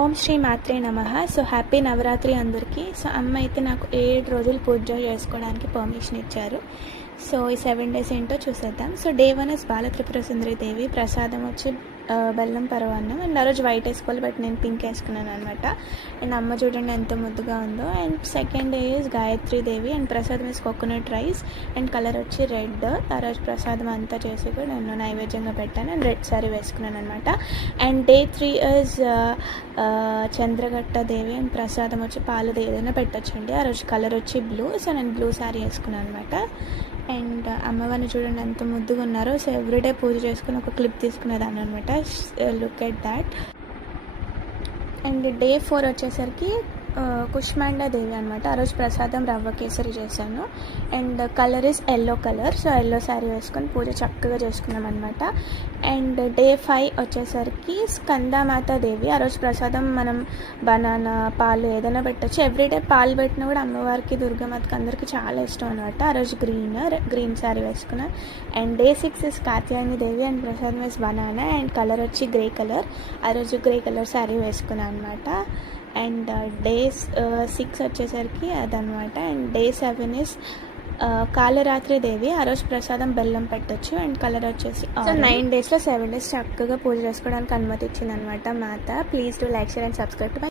ఓం శ్రీ మాత్రే నమః. So happy Navratri అందరికీ. So అమ్మ అయితే నాకు 7 రోజులు పూజ చేసుకోవడానికి పర్మిషన్ ఇచ్చారు. సో ఈ 7 days ఏంటో చూసేద్దాం. సో డే 1 ఇస్ బాల త్రిపుర సుందరి దేవి. ప్రసాదం వచ్చి బెల్లం పరవాన్నం. అండ్ ఆ రోజు వైట్ వేసుకోవాలి, బట్ నేను పింక్ వేసుకున్నాను అనమాట. అండ్ అమ్మ చూడండి ఎంత ముద్దుగా ఉందో. And second day is Gayatri Devi. And prasadam is coconut rice and colour వచ్చి రెడ్. ఆ రోజు ప్రసాదం అంతా చేసి కూడా నేను నైవేద్యంగా పెట్టాను. అండ్ రెడ్ సారీ వేసుకున్నాను అనమాట. And day 3 is Chandraghanta Devi. And ప్రసాదం వచ్చి పాలది ఏదైనా పెట్టచ్చండి. ఆ రోజు కలర్ వచ్చి బ్లూ. సో నేను బ్లూ శారీ వేసుకున్నాను అనమాట. అండ్ అమ్మవారిని చూడండి ఎంత ముద్దుగా ఉన్నారో. సో ఎవ్రీడే పూజ చేసుకుని ఒక క్లిప్ తీసుకునేదాన్ని అనమాట. Look at that. And day 4 వచ్చేసరికి కుష్మాండా దేవి అనమాట. ఆ రోజు ప్రసాదం రవ్వ కేసరి చేశాను. And colour is yellow colour. So yellow sari వేసుకొని పూజ చక్కగా చేసుకున్నాం అనమాట. అండ్ డే 5 వచ్చేసరికి స్కందామాత దేవి. ఆ రోజు ప్రసాదం మనం బనానా పాలు ఏదైనా పెట్టచ్చు. ఎవ్రీడే పాలు పెట్టినా కూడా అమ్మవారికి దుర్గామాతకి అందరికీ చాలా ఇష్టం అనమాట. ఆ రోజు గ్రీన్ శారీ వేసుకున్నాను. And day 6 is Katyayani Devi. And prasadam is banana and colour వచ్చి గ్రే కలర్. ఆ రోజు గ్రే కలర్ శారీ వేసుకున్నాను అనమాట. అండ్ డే 6 వచ్చేసరికి అదనమాట. అండ్ డే 7 ఇస్ కాళరాత్రి దేవి. ఆ రోజు ప్రసాదం బెల్లం పెట్టచ్చు. అండ్ కలర్ వచ్చేసి సో 9 daysలో 7 days చక్కగా పూజ చేసుకోవడానికి అనుమతి ఇచ్చింది అనమాట మాత. Please do like, share and subscribe to my